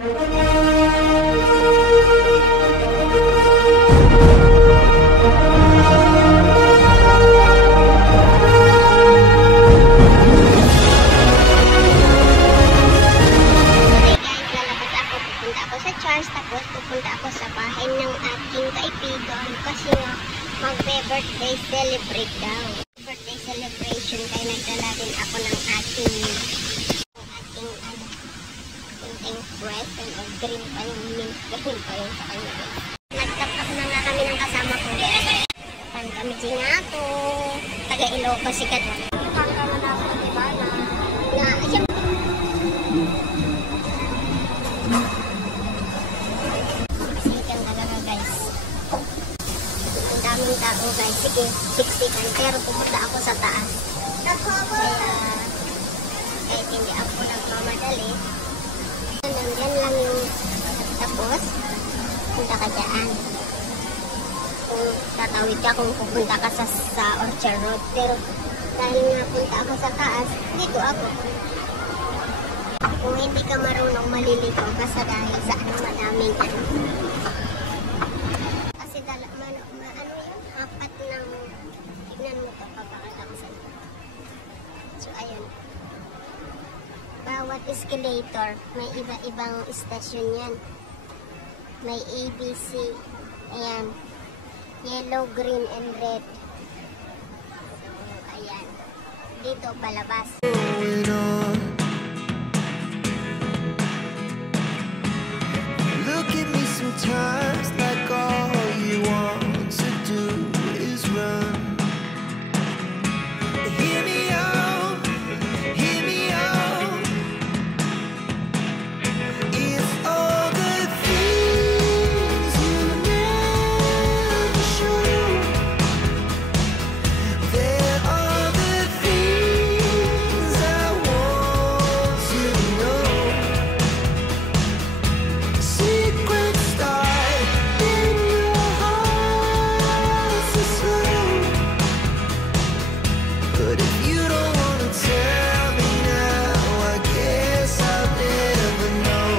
Tapos pupunta ako sa bahay ng aking kaibigan kasi nga magbe-birthday celebrate daw. Birthday celebration kaya nagdala din ako ng ating present o green pa yung mint green pa yung sa kanya. Nagtapos na nga kami ng kasama ko. Pan kami dinato. Taga Ilocos si Kat. Tangka na ako ng ibana. Daming tao guys, sige, 60 kan, pero pupunta ako sa taas. Kaya, kahit hindi ako nagmamadali, nandyan lang yung tapos, punta ka dyan. Kung tatawid ka, kung pupunta ka sa Orchard Road, pero dahil nga punta ako sa taas, dito ako. Kung hindi ka marunong maliligaw ka sa dahil sa madaming ano. Apat ng tignan mo ito pagkakatakusan. So ayun, bawat escalator may iba-ibang station yan. May ABC, ayan, yellow, green, and red. So ayan, dito palabas. Look at me sometimes like all you want to do is run. Hear me out, hear me out. It's all the things you never show. There are the things I want to know. Secrets start in your heart so slow. But if you don't wanna tell me now, I guess I'll never know.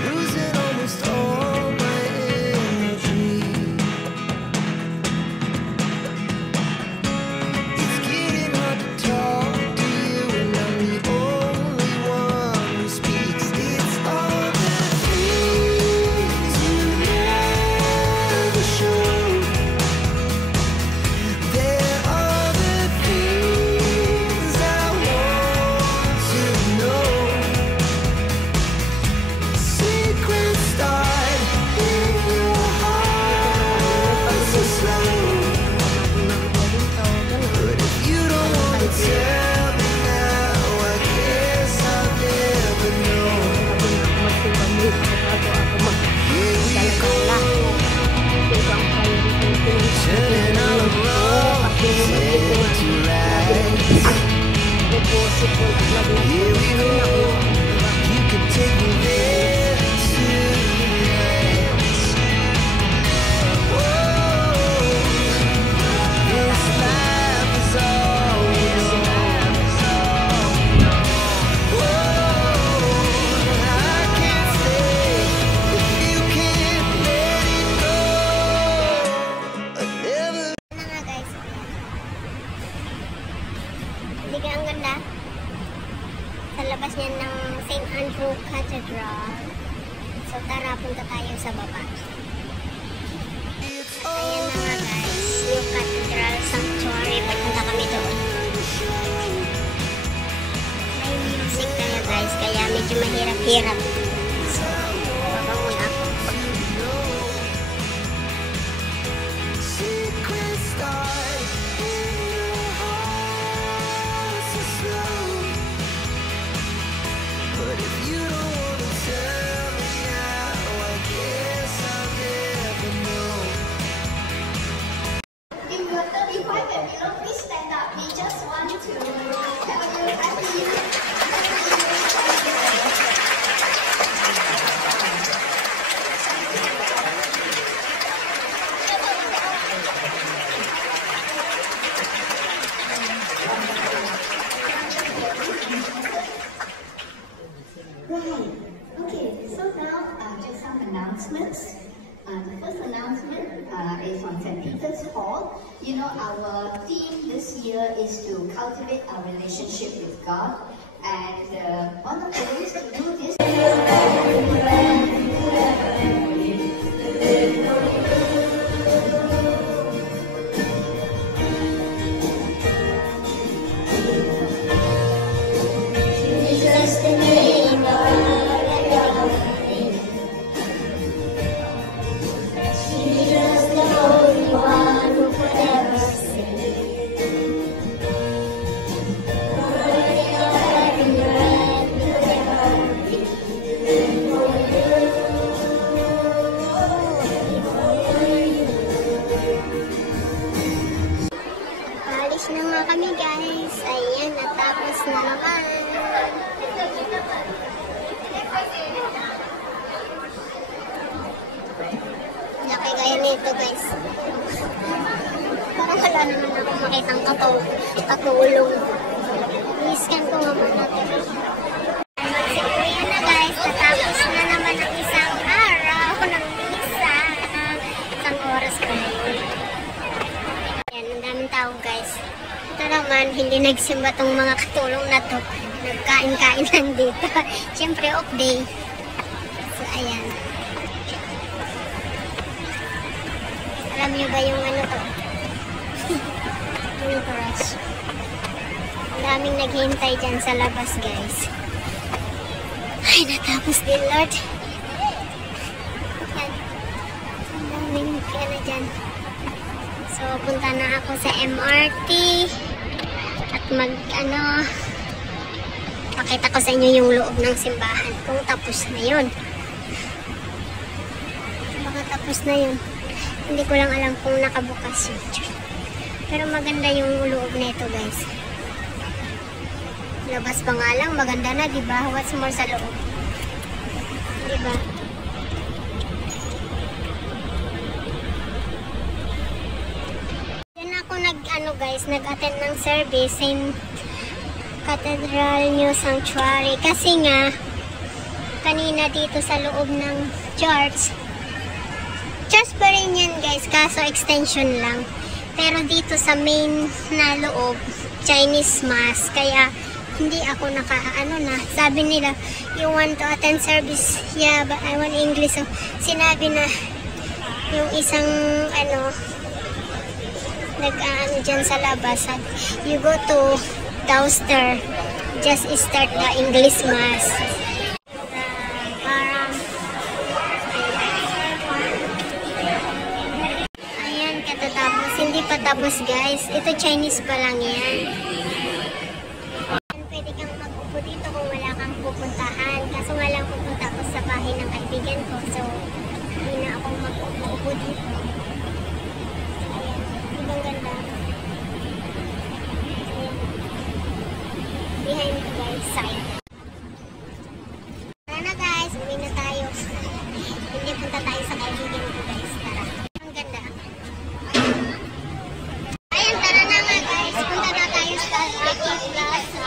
Losing almost all my energy. It's getting hard to talk to you, and I'm the only one who speaks. It's all the things you never show. There are the things I want to know. Secrets start in your heart so slow. But if you don't wanna tell me now, I guess I'll never know. Here we go, turning all around, set to rise. Here we go, you can take me there tonight. Whoa, this life is all we know. Whoa, I can't stay if you can't let it go. I never. Na nga guys, hindi ka ang ganda sa labas niyan ng St. Andrew Cathedral. So tara, punta tayo sa baba. Ayan na nga guys, yung Cathedral Sanctuary. Punta kami doon. May music tayo guys, kaya medyo mahirap-hirap. So, baba muna ako. Secrets start in your heart so slow. But if you don't wanna tell me now, I guess I'll never know. In your 35 and below, please stand up. We just want to have you happy. Right. Okay, so now just some announcements. The first announcement is on St. Peter's Hall. You know, our theme this year is to cultivate our relationship with God. And one of the ways to do this na nga kami guys. Ayan, natapos na naman. Laki kaya nito guys. Parang wala naman ako makitang katulong. I-scan ko nga muna ito. Ayan na guys, natapos na naman ang isang araw ng misa. Isang oras ko na yun. Ayan, ang daming tao guys. Ito naman, hindi nagsimba tong mga katulong na to. Nagkain-kain lang dito. Siyempre, off day. So, ayan. Alam niyo ba yung ano to? Yung brush. Ang daming naghihintay dyan sa labas, guys. Ay, natapos din, Lord. Ayan. Ang daming kaya dyan. So, punta na ako sa MRT. At pakita ko sa inyo yung loob ng simbahan kung tapos na yun. Baka tapos na yun. Hindi ko lang alam kung nakabukas yun. Pero maganda yung loob na ito guys. Labas pa nga lang, maganda na, diba? What's more sa loob? Diba? Yan ako nag-attend ng service in Cathedral New Sanctuary kasi nga kanina dito sa loob ng church pa rin yan guys, kaso extension lang, pero dito sa main na loob Chinese mass, kaya hindi ako sabi nila you want to attend service, yeah but I want English, so sinabi na yung isang dyan sa labas, you go to downstairs, just start the English mass. Ayan, katatapos. Hindi pa tapos guys. Ito Chinese pa lang yan. Pwede kang mag-upo dito kung wala kang pupuntahan. Kaso nga lang pupunta ako sa bahay ng kaibigan ko. So, hindi na ako mag-upo dito. Ibang ganda. Behind the guys side. Tara na guys, uwi na tayo. Hindi, punta tayo sa kaibigan ko guys. Tara. Ang ganda. Ayan, tara na nga guys. Punta na tayo sa Lucky Plaza.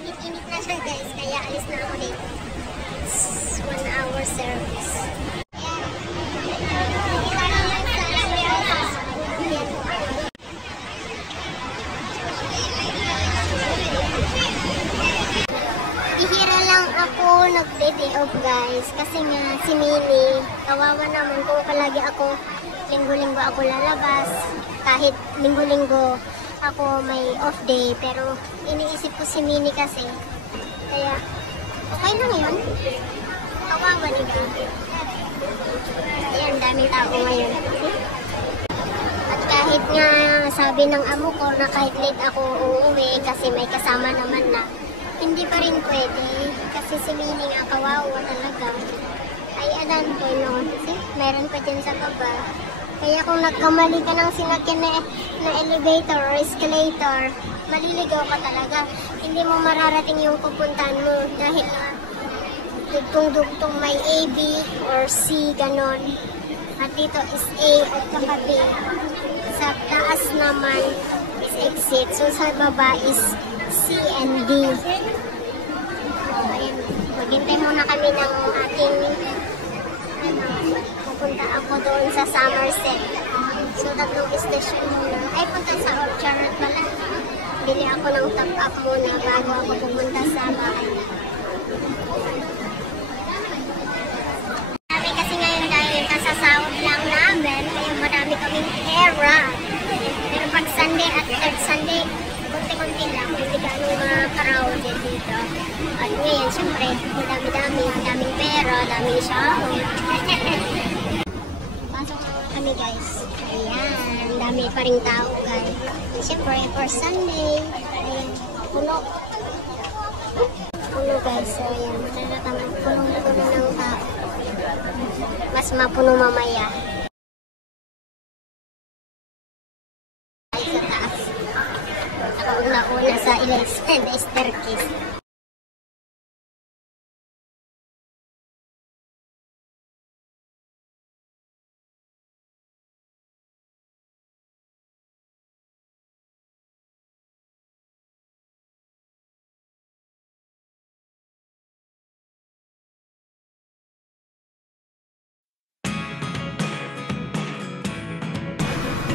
Init-init na siya guys, kaya alis na ako dito. It's 1 hour service. Nag-day off guys kasi nga si Mini kawawa naman kung palagi ako linggo-linggo ako lalabas, kahit linggo-linggo ako may off day, pero iniisip ko si Mini kasi, kaya okay lang yun, kawawa diba? Ayan, daming tao ngayon at kahit nga sabi ng amo ko na kahit late ako uuwi kasi may kasama naman na, hindi pa rin pwede kasi si Mini nga kawawa talaga. Ay adan po no, meron pa dyan sa baba. Kaya kung nagkamali ka ng sinakyan na elevator or escalator, maliligaw ka talaga. Hindi mo mararating yung pupuntahan mo dahil dugtong-dugtong may A, B or C, ganon. At dito is A at saka B. Sa taas naman is exit. So sa baba is C. C and D. Ayan. Maghintay muna kami ng ating pupunta ako doon sa Somerset. So, tatlong istasyon muna. Ay, punta sa Orchard pala. Bili ako ng top up muna bago ako pupunta sa bahay. Marami kasi ngayon dahil kasasahod lang namin, kaya marami kaming pera. Pero pag Sunday at third Sunday, kunti-kunti lang, hindi ganong crowded dito. At ngayon, syempre, daming pera, daming sahod. Pasok kami guys. Ayan, dami pa rin tao guys. Siyempre, for Sunday, ayan, puno. Puno guys, so ayan, matataman, punong-puno ng tao. Mas mapuno mamaya. Ay, sa taas. Saka una-una sa election, staircase.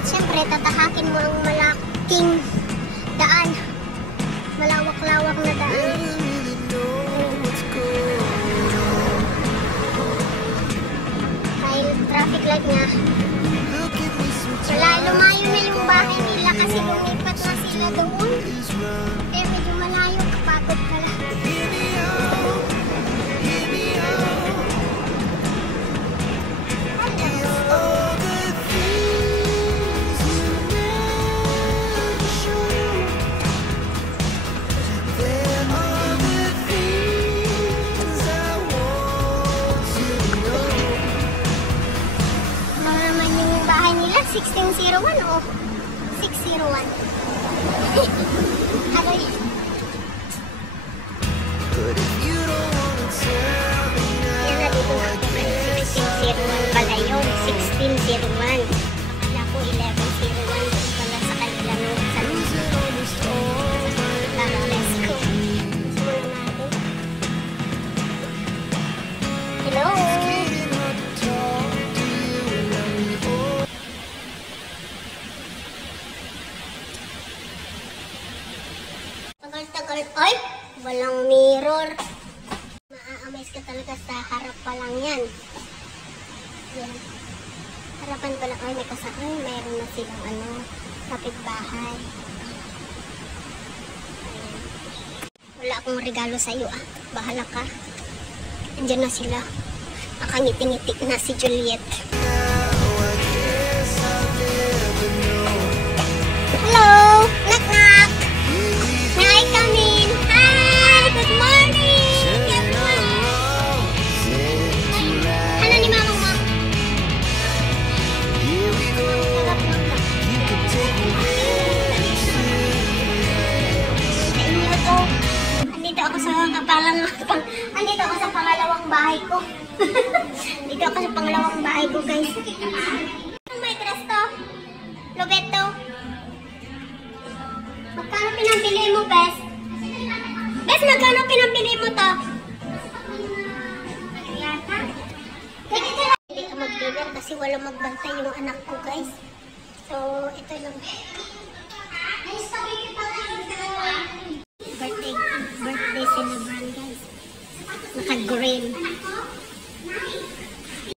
Siyempre, tatahakin mo ang malaking daan. Malawak-lawak na daan. Dahil traffic light nga. Wala, lumayo na yung bahay nila kasi lumipat na sila doon. Eh, medyo malayo. Kapagod pala. Ano naman yung bahay nila? 1601 o 601? Aray. Yan na, dito na ako. 1601 pala yun. 1601. Akala ko 1101 pala sa kanila nung sa gusto. Tara, let's go. Simulan natin. Hello! Tagal-tagal. Ay! Walang mirror. Ma-amaze ka talaga sa harap pa lang yan. Yan. Harapan pa lang. Ay, may kasama. Mayroon na silang kapitbahay. Ayan. Wala akong regalo sa'yo ah. Bahala ka. Andiyan na sila. Nakangiti-ngiti na si Juliet. Hello! Knock-knock! May I come in? Hi! Good morning! Everyone! Ano ni mama mo? Sa inyo to. Andito ako sa pangalawang bahay ko. Dito ako sa pangalawang bahay ko, guys. May dress to? Lobeto? Magkano pinambili mo, Bes? Bes, magkano pinambili mo to? Hindi ka mag-dinner kasi wala magbantay yung anak ko, guys. So, ito lang. Birthday celebrant, guys. Naka-green.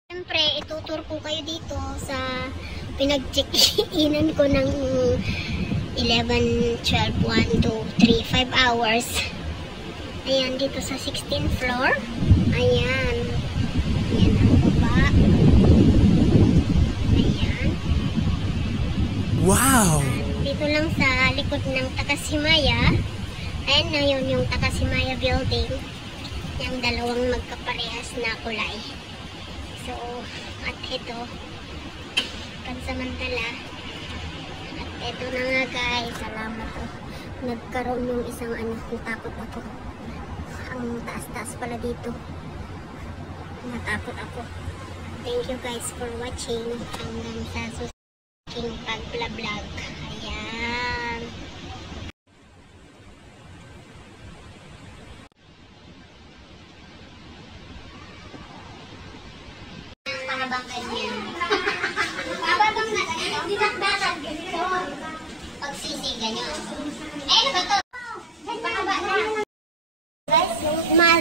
Siyempre, itutur ko kayo dito sa pinag-check-inan ko ng 11, 12, 1, 2, 3, 5 hours. Ayan, dito sa 16th floor. Ayan. Ayan ang baba. Ayan. Wow! Dito lang sa likod ng Takashimaya. Ayan na yun yung Takashimaya building. Yung dalawang magkaparehas na kulay. So, at ito, pansamantala. At ito na nga guys, salamat po. Nagkaroon yung isang natakot ako. Ang taas-taas pala dito. Natakot ako. Thank you guys for watching. Hanggang sa susunod pag-vlog. Ayan. bang ganyan? Bababang na ganito. Dinakdakan ganito. Pagsisi, ganyan. Eh, ano ba to? Mahaba na. Guys,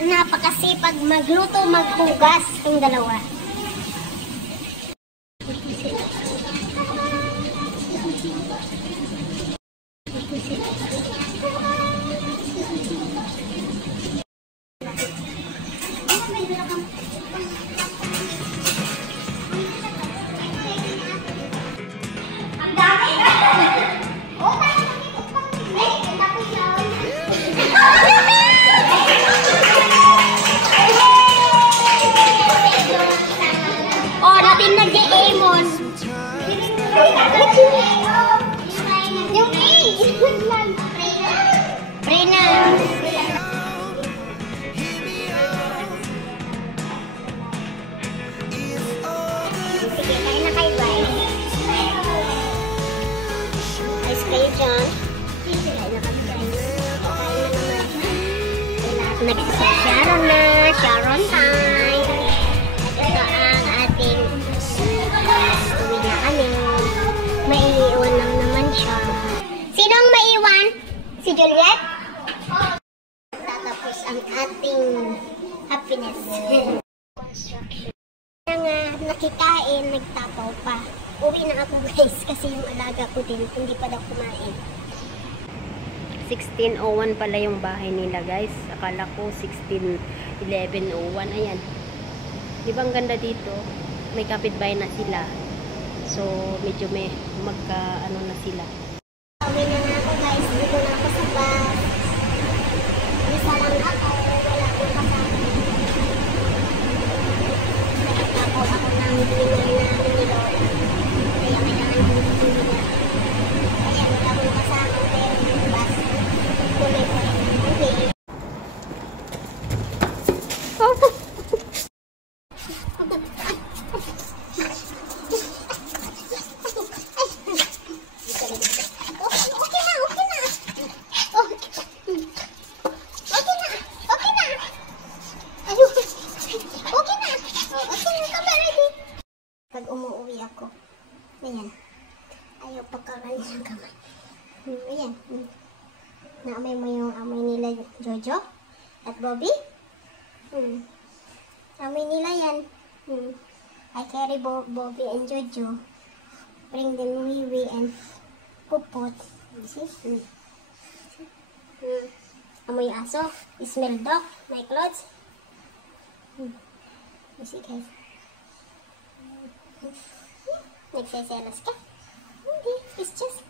napakasipag magluto, maghugas ang dalawa. Ang dami! Oh, oh, natin nag-e-amon. Yung A! Prena. Sige, kain na kayo, guys. Ayos kayo dyan. Kain na kami, kain na. Kain na naman. Nag-Sharon na. Sharon time. At ito ang ating uwi na kami. Maiiwan lang naman siya. Sino ang maiwan? Si Juliet? Tatapos ang ating happiness. Construction. Kaya nga, nakikain, nagtapaw pa. Uwi na ako guys kasi yung alaga ko din, hindi pa daw kumain. 16:01 pala yung bahay nila guys. Akala ko 11:01. Ayan. Di ba ang ganda dito? May kapitbahay na sila. So, medyo may magka-ano na sila. Uwi na ako guys. Dito na ako sa bus. Isa lang ako. Wala akong kasama. Nagtapaw ako ng dinner na nilor. Kaya kailangan dito nila. Kaya wala akong kasama. Pero yung bus. Kulay pa rin. Okay. Pag umuwi ako, ayan, ayaw pagkaroon ng kamay. Ayan, naamoy mo yung amoy nila Jojo at Bobby. Amoy nila yan. I carry Bobby and Jojo. Bring them Wiwi and Pupot. See? Amoy aso. Smell dog. My clothes. You see guys? Nagseselos ka? Hindi. It's just